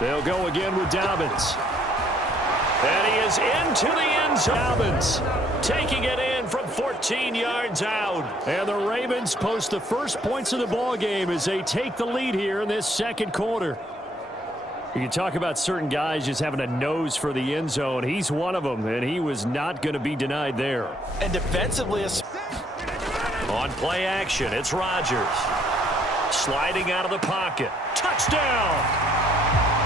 They'll go again with Dobbins. And he is into the end zone. Dobbins taking it in from 14 yards out. And the Ravens post the first points of the ball game as they take the lead here in this second quarter. You can talk about certain guys just having a nose for the end zone. He's one of them, and he was not going to be denied there. And defensively, on play action, it's Rodgers. Sliding out of the pocket. Touchdown!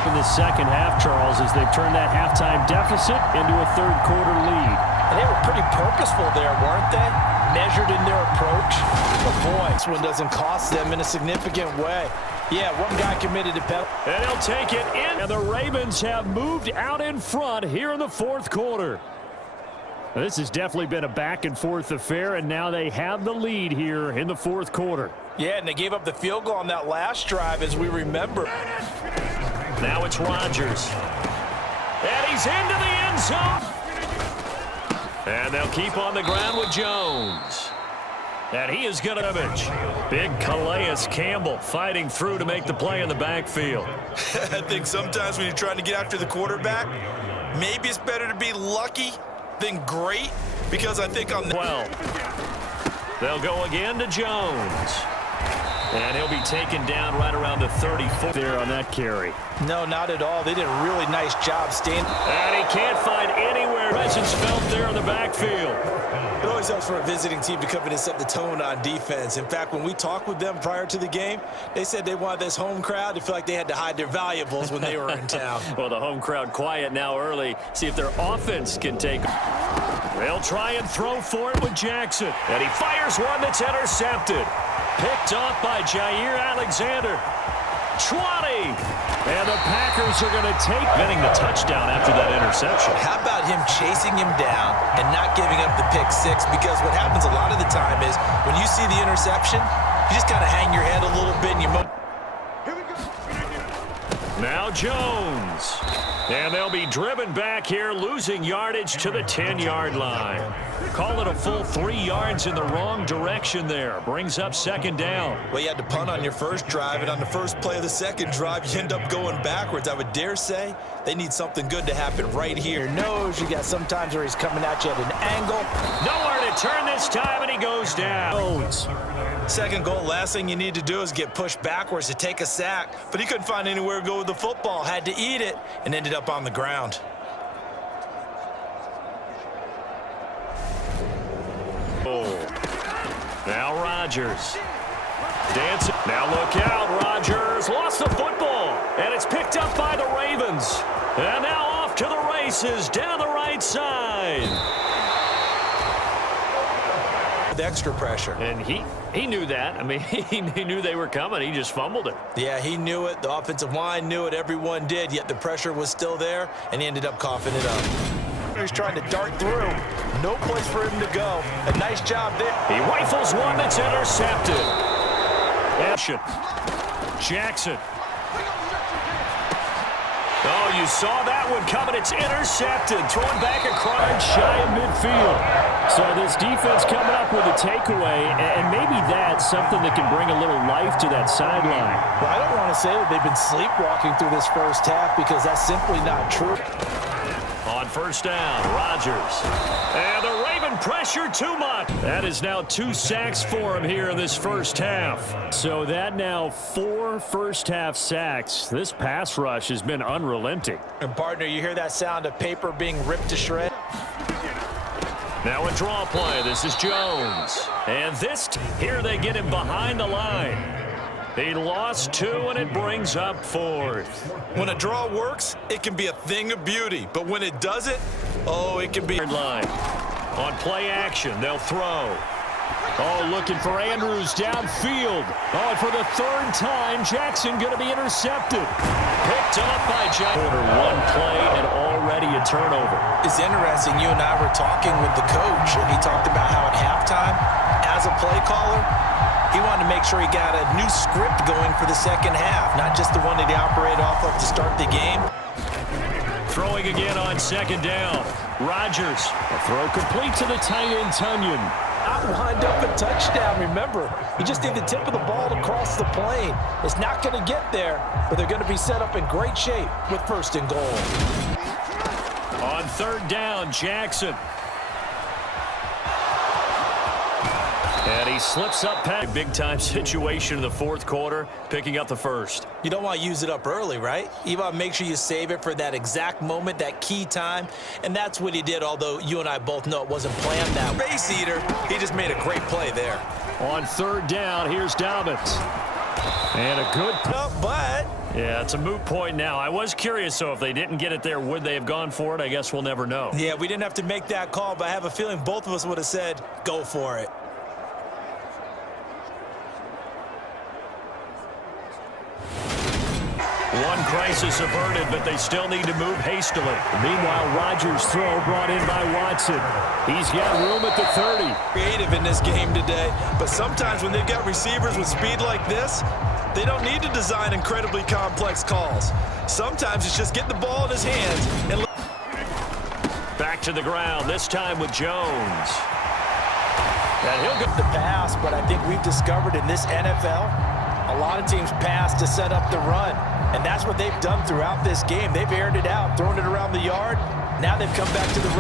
In the second half, Charles, as they've turned that halftime deficit into a third-quarter lead. And they were pretty purposeful there, weren't they? Measured in their approach. But boy, this one doesn't cost them in a significant way. Yeah, one guy committed to penalty. And he'll take it in. And the Ravens have moved out in front here in the fourth quarter. This has definitely been a back-and-forth affair, and now they have the lead here in the fourth quarter. Yeah, and they gave up the field goal on that last drive, as we remember. Now it's Rodgers. And he's into the end zone. And they'll keep on the ground with Jones. And he is going to image. Big Calais Campbell fighting through to make the play in the backfield. I think sometimes when you're trying to get after the quarterback, maybe it's better to be lucky than great, because I think on the 12. They'll go again to Jones. And he'll be taken down right around the 34 there on that carry. No, not at all. They did a really nice job staying. And he can't find anywhere. Presence felt there in the backfield. It always helps for a visiting team to come in and set the tone on defense. In fact, when we talked with them prior to the game, they said they wanted this home crowd to feel like they had to hide their valuables when they were in town. Well, the home crowd quiet now early. See if their offense can take them. They'll try and throw for it with Jackson. And he fires one that's intercepted. Picked off by Jair Alexander. 20. And the Packers are going to take getting the touchdown after that interception. How about him chasing him down and not giving up the pick six? Because what happens a lot of the time is when you see the interception, you just kind of hang your head a little bit and you move. Now Jones. And they'll be driven back here, losing yardage to the 10-yard line. Call it a full 3 yards in the wrong direction there. Brings up second down. Well, you had to punt on your first drive, and on the first play of the second drive, you end up going backwards. I would dare say they need something good to happen right here. Nose, you got sometimes where he's coming at you at an angle. Nowhere to turn this time, and he goes down. Jones. Second goal, last thing you need to do is get pushed backwards to take a sack. But he couldn't find anywhere to go with the football, had to eat it, and ended up on the ground. Oh. Now Rodgers. Dancing. Now look out, Rodgers. Lost the football, and it's picked up by the Ravens. And now off to the races down the right side. The extra pressure. And he knew that. I mean, he knew they were coming. He just fumbled it. Yeah, he knew it. The offensive line knew it. Everyone did, yet the pressure was still there, and he ended up coughing it up. He's trying to dart through. No place for him to go. A nice job there. He rifles one that's intercepted. Jackson. Oh, you saw that one coming. It's intercepted. Thrown back across shy of midfield. So this defense coming up with a takeaway, and maybe that's something that can bring a little life to that sideline. Well, I don't want to say that they've been sleepwalking through this first half, because that's simply not true. On first down, Rodgers. And the Raven pressure too much. That is now 2 sacks for him here in this first half. So that now 4 first-half sacks. This pass rush has been unrelenting. And, partner, you hear that sound of paper being ripped to shreds? Now a draw play. This is Jones. And here they get him behind the line. He lost 2, and it brings up 4th. When a draw works, it can be a thing of beauty. But when it doesn't, oh, it can be. Line. On play action, they'll throw. Oh, looking for Andrews downfield. Oh, and for the 3rd time, Jackson going to be intercepted. Picked up by Jackson. One play and already a turnover. It's interesting. You and I were talking with the coach, and he talked about how at halftime, as a play caller, he wanted to make sure he got a new script going for the second half, not just the one that he operated off of to start the game. Throwing again on second down. Rodgers. A throw complete to the tight end, Tunyon. wind up a touchdown. Remember, you just need the tip of the ball to cross the plane. It's not going to get there, but they're going to be set up in great shape with 1st and goal. On 3rd down, Jackson. And he slips up past a big-time situation in the 4th quarter, picking up the 1st. You don't want to use it up early, right? You want to make sure you save it for that exact moment, that key time. And that's what he did, although you and I both know it wasn't planned that way. Base eater, he just made a great play there. On 3rd down, here's Dobbins. And a good but yeah, it's a moot point now. I was curious, so if they didn't get it there, would they have gone for it? I guess we'll never know. yeah, we didn't have to make that call, but I have a feeling both of us would have said, go for it. One crisis averted, but they still need to move hastily. Meanwhile, Rodgers' throw brought in by Watson. He's got room at the 30. Creative in this game today, but sometimes when they've got receivers with speed like this, they don't need to design incredibly complex calls. Sometimes it's just get the ball in his hands and Back to the ground, this time with Jones. And he'll get the pass, but I think we've discovered in this NFL, a lot of teams pass to set up the run. And that's what they've done throughout this game. They've aired it out, thrown it around the yard. Now they've come back to the run.